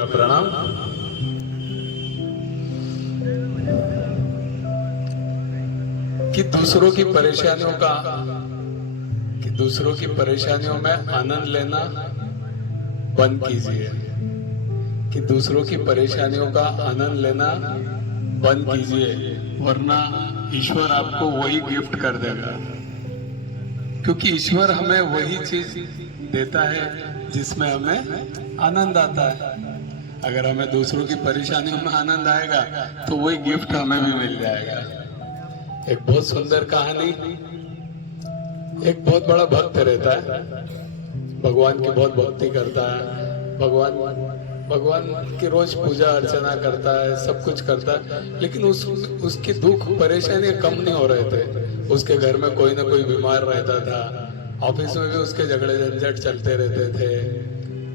प्रणाम। कि दूसरों की परेशानियों में आनंद लेना बंद कीजिए। कि दूसरों की परेशानियों का आनंद लेना बंद कीजिए, वरना ईश्वर आपको वही गिफ्ट कर देगा। क्योंकि ईश्वर हमें वही चीज देता है जिसमें हमें आनंद आता है। अगर हमें दूसरों की परेशानियों में आनंद आएगा तो वही गिफ्ट हमें भी मिल जाएगा। एक बहुत सुंदर कहानी। एक बहुत बड़ा भक्त रहता है, भगवान की बहुत भक्ति करता है, भगवान की रोज पूजा अर्चना करता है, सब कुछ करता है, लेकिन उसकी दुख परेशानी कम नहीं हो रहे थे। उसके घर में कोई ना कोई बीमार रहता था, ऑफिस में भी उसके झगड़े झंझट चलते रहते थे।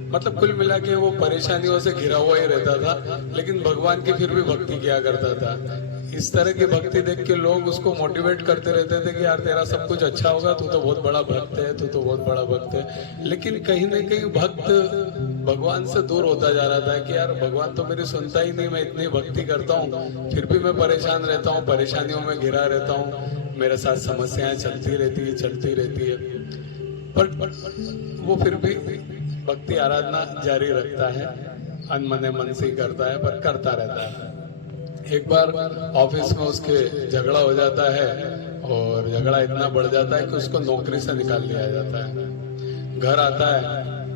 मतलब कुल मिला के वो परेशानियों से घिरा हुआ ही रहता था, लेकिन भगवान की फिर भी भक्ति किया करता था। इस तरह की भक्ति देख के लोग उसको मोटिवेट करते रहते थे कि यार तेरा सब कुछ अच्छा होगा, तू तो बहुत बड़ा भक्त है, तू तो बहुत बड़ा भक्त है। लेकिन कहीं ना कहीं भक्त भगवान से दूर होता जा रहा था कि यार भगवान तो मेरी सुनता ही नहीं, मैं इतनी भक्ति करता हूँ फिर भी मैं परेशान रहता हूँ, परेशानियों में घिरा रहता हूँ, मेरे साथ समस्याएं चलती रहती है। पर वो फिर भी भक्ति आराधना जारी रखता है, अनमने मन से ही करता है, पर करता रहता है। एक बार ऑफिस में उसके झगड़ा हो जाता है और झगड़ा इतना बढ़ जाता है कि उसको नौकरी से निकाल दिया जाता है। घर आता है,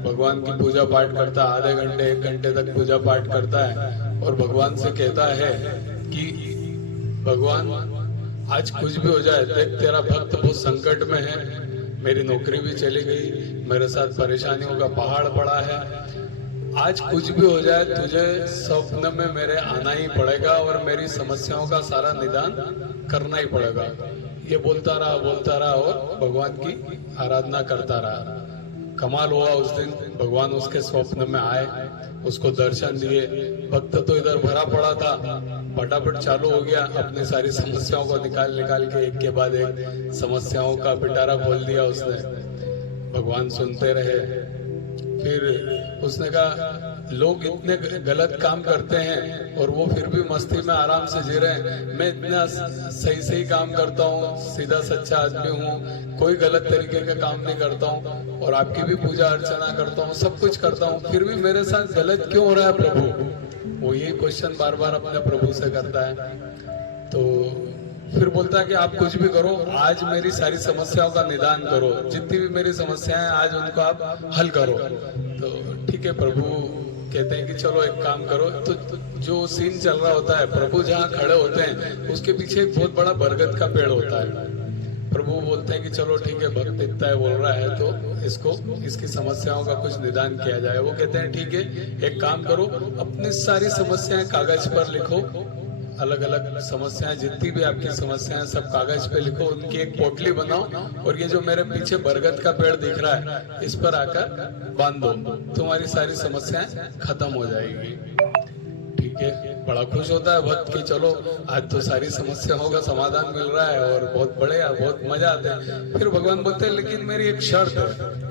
भगवान की पूजा पाठ करता है, आधे घंटे 1 घंटे तक पूजा पाठ करता है और भगवान से कहता है कि भगवान आज कुछ भी हो जाए, देख तेरा भक्त बहुत संकट में है, मेरी नौकरी भी चली गई, मेरे साथ परेशानियों का पहाड़ पड़ा है, आज कुछ भी हो जाए तुझे स्वप्न में मेरे आना ही पड़ेगा और मेरी समस्याओं का सारा निदान करना ही पड़ेगा। ये बोलता रहा और भगवान की आराधना करता रहा। कमाल हुआ, उस दिन भगवान उसके स्वप्न में आए, उसको दर्शन दिए। भक्त तो इधर भरा पड़ा था, फटाफट चालू हो गया, अपनी सारी समस्याओं को निकाल के एक के बाद एक समस्याओं का पिटारा खोल दिया उसने। भगवान सुनते रहे। फिर उसने कहा लोग इतने गलत काम करते हैं और वो फिर भी मस्ती में आराम से जी रहे हैं, मैं इतना सही काम करता हूँ, सीधा सच्चा आदमी हूँ, कोई गलत तरीके का काम नहीं करता हूँ और आपकी भी पूजा अर्चना करता हूँ, सब कुछ करता हूँ, फिर भी मेरे साथ गलत क्यों हो रहा है प्रभु? वो यही क्वेश्चन बार बार अपने प्रभु से करता है। तो फिर बोलता है कि आप कुछ भी करो, आज मेरी सारी समस्याओं का निदान करो, जितनी भी मेरी समस्याएं हैं आज उनको आप हल करो। तो ठीक है, प्रभु कहते हैं कि चलो एक काम करो। तो जो सीन चल रहा होता है, प्रभु जहाँ खड़े होते हैं उसके पीछे एक बहुत बड़ा बरगद का पेड़ होता है। प्रभु बोलते हैं कि चलो ठीक है, भक्त इतना बोल रहा है तो इसकी समस्याओं का कुछ निदान किया जाए। वो कहते हैं ठीक है, एक काम करो, अपनी सारी समस्याएं कागज पर लिखो, अलग अलग समस्याएं, जितनी भी आपकी समस्याएं सब कागज पे लिखो, उनकी एक पोटली बनाओ और ये जो मेरे पीछे बरगद का पेड़ दिख रहा है इस पर आकर बांध दो, तुम्हारी सारी समस्याएं खत्म हो जाएगी। ठीक है, बड़ा खुश होता है भक्त कि चलो आज तो सारी समस्याओं का समाधान मिल रहा है और बहुत बढ़िया, बहुत मजा आता है। फिर भगवान बोलते हैं लेकिन मेरी एक शर्त है।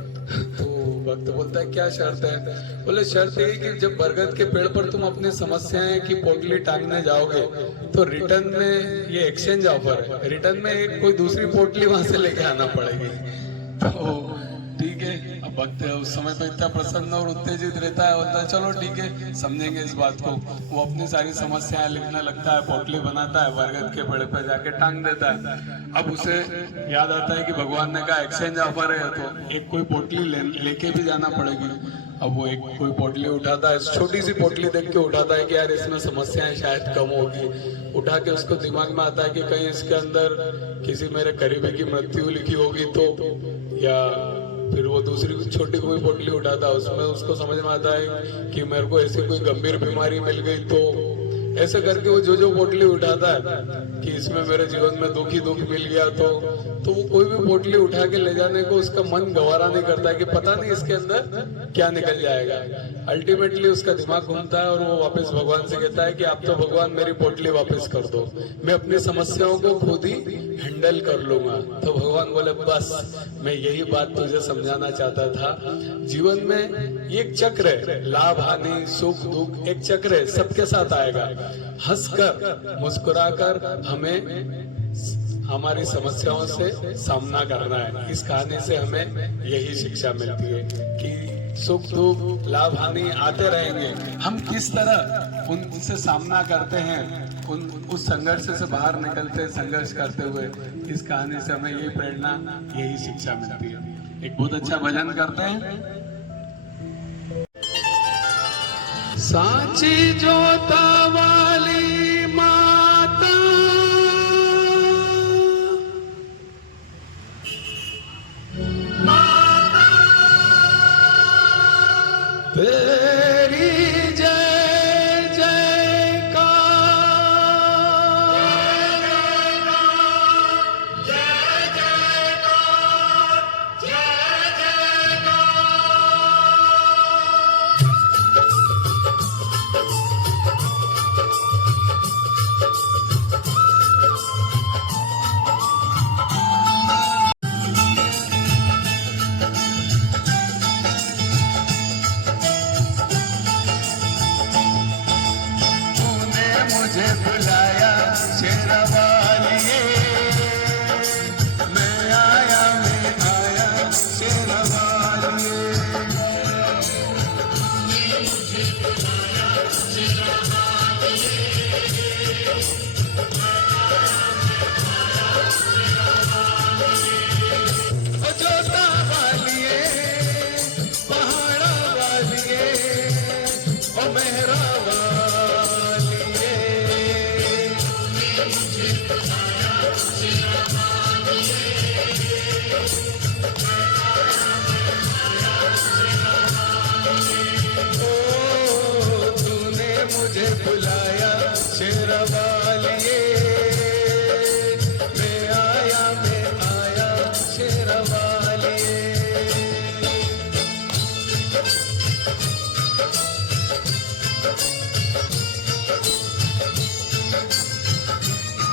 तो भक्त बोलता है क्या शर्त है? बोले शर्त ये कि जब बरगद के पेड़ पर तुम अपनी समस्याएं की पोटली टांगने जाओगे तो रिटर्न में, ये एक्सचेंज ऑफर है, रिटर्न में एक कोई दूसरी पोटली वहां से लेके आना पड़ेगी। तो ठीक है, अब भक्त उस समय तो इतना प्रसन्न और उत्तेजित रहता है, बोलता है चलो ठीक है, समझेंगे इस बात को। वो अपनी सारी समस्याएं लिखने लगता है, पोटली बनाता है, बरगद के पेड़ पर जाके टांग देता है। अब उसे याद आता है कि भगवान ने कहा एक्सचेंज ऑफर है तो एक कोई पोटली लेके भी जाना पड़ेगी। अब वो एक कोई पोटली उठाता है, छोटी सी पोटली देख के उठाता है कि यार इसमें समस्याएं शायद कम होगी। उठा के उसको दिमाग में आता है कि कहीं इसके अंदर किसी मेरे करीबी की मृत्यु लिखी होगी तो, या फिर वो दूसरी छोटी कोई पोटली उठाता है, उसमें उसको समझ में आता है कि मेरे को ऐसी कोई गंभीर बीमारी मिल गई तो, ऐसे करके वो जो पोटली उठाता है कि इसमें मेरे जीवन में दुख ही दुख मिल गया, तो वो कोई भी पोटली उठा के ले जाने को उसका मन गवारा नहीं करता है कि पता नहीं इसके अंदर क्या निकल जाएगा। अल्टीमेटली उसका दिमाग घूमता है और वो वापस भगवान से कहता है कि आप तो भगवान मेरी पोटली वापस कर दो, मैं अपनी समस्याओं को खुद ही हैंडल कर लूंगा। तो भगवान बोले बस मैं यही बात तुझे समझाना चाहता था। जीवन में ये एक चक्र है, लाभ हानि सुख दुख एक चक्र है, सबके साथ आएगा। हंसकर मुस्कुराकर हमें हमारी समस्याओं से सामना करना है। इस कहानी से हमें यही शिक्षा मिलती है कि सुख दुख लाभ हानि आते रहेंगे, हम किस तरह उनसे सामना करते हैं, उस संघर्ष से बाहर निकलते हैं संघर्ष करते हुए। इस कहानी से हमें यही प्रेरणा यही शिक्षा मिलती है। एक बहुत अच्छा भजन करते हैं। सांची जोता वाली माता तेरी जय जयकार, जय जयकार, जय जयकार। मुझे बुलाया शेरवालिए, मैं आया शेरवालिए। ओ जोता वालिए पहाड़ा वालिए ओ मेहरा मुझे बुलाया शेरवालिए, मैं आया शेरवालिए।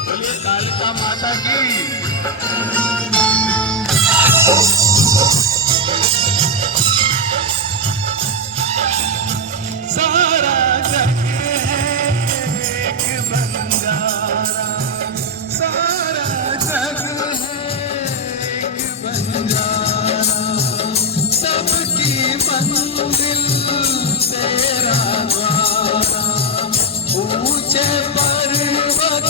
बोलिए कालिका माता की। सारा जग बंजारा, सारा जग है एक बंजारा, सबकी मंजिल तेरा द्वारा। ऊंचे पर्वत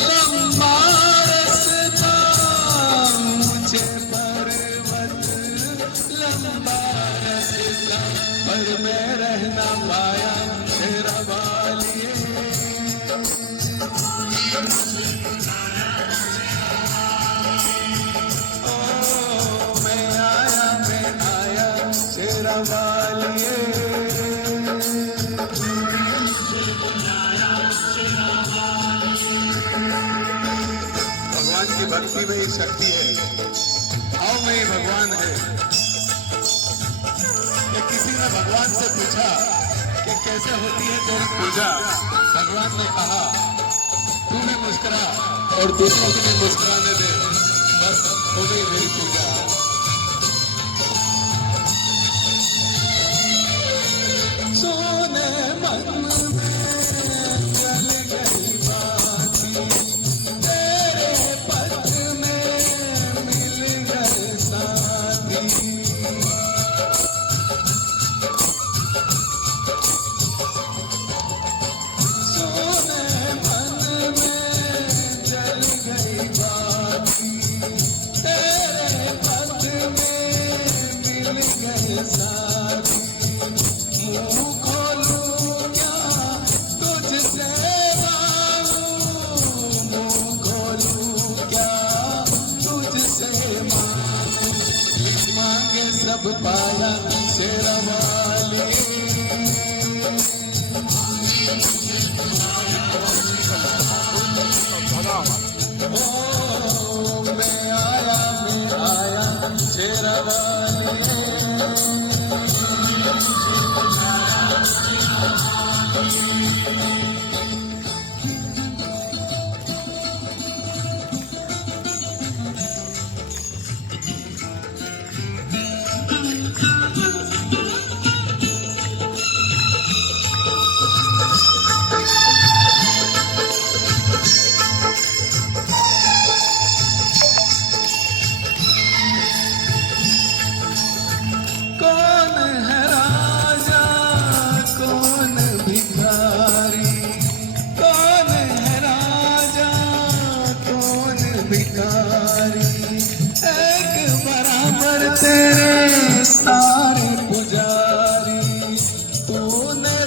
लंबा रास्ता, ऊंचे पर्वत लंबा रास्ता, पर मैं रह ना पाया शेरवालिए। मैं आया शेरवालिए। भगवान की भक्ति में ही शक्ति है, भाव में ही भगवान है। कि किसी ने भगवान से पूछा कि कैसे होती है तेरी पूजा, भगवान ने कहा तू भी मुस्कुरा और दूसरों को भी मुस्कुराने दे, बस हो गई मेरी पूजा। सोने मन में जल गई बाती, तेरे पथ में मिल गए साथी। सब पाया शेरवालिए।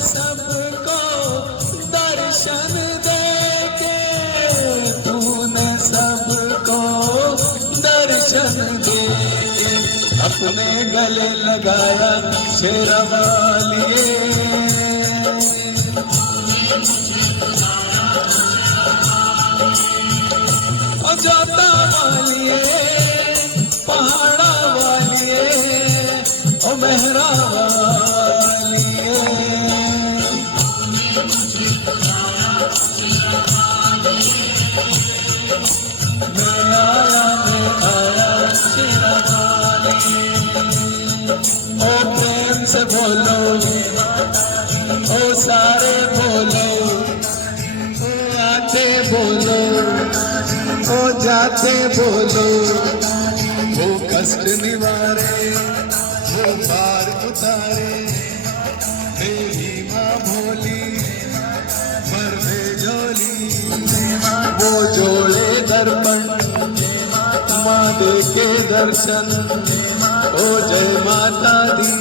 सबको दर्शन देके, तूने सबको दर्शन देके अपने गले लगाया शेरवालिए। ओ जाता वालिए, पहाड़ा वालिए, ओ मेहरा वालिए, मैं आया शेरवालिए। ओ प्रेम से बोलो, ओ सारे बोलो, ओ आते बोलो, ओ जाते बोलो, वो कष्ट निवारे, वो पार उतारे, मेरी माँ भोली भर दे झोली, वो जोड़े दर्पण माँ दे के दर्शन। ओ जय माता दी,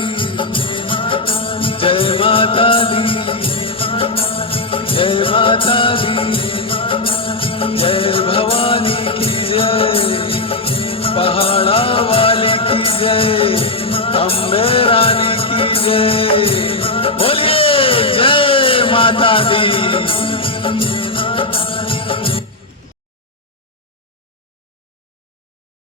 जय माता दी, जय माता दी, जय भवानी की जय, पहाड़ा वाली की जय, अम्बे रानी की जय। बोलिए जय माता दी।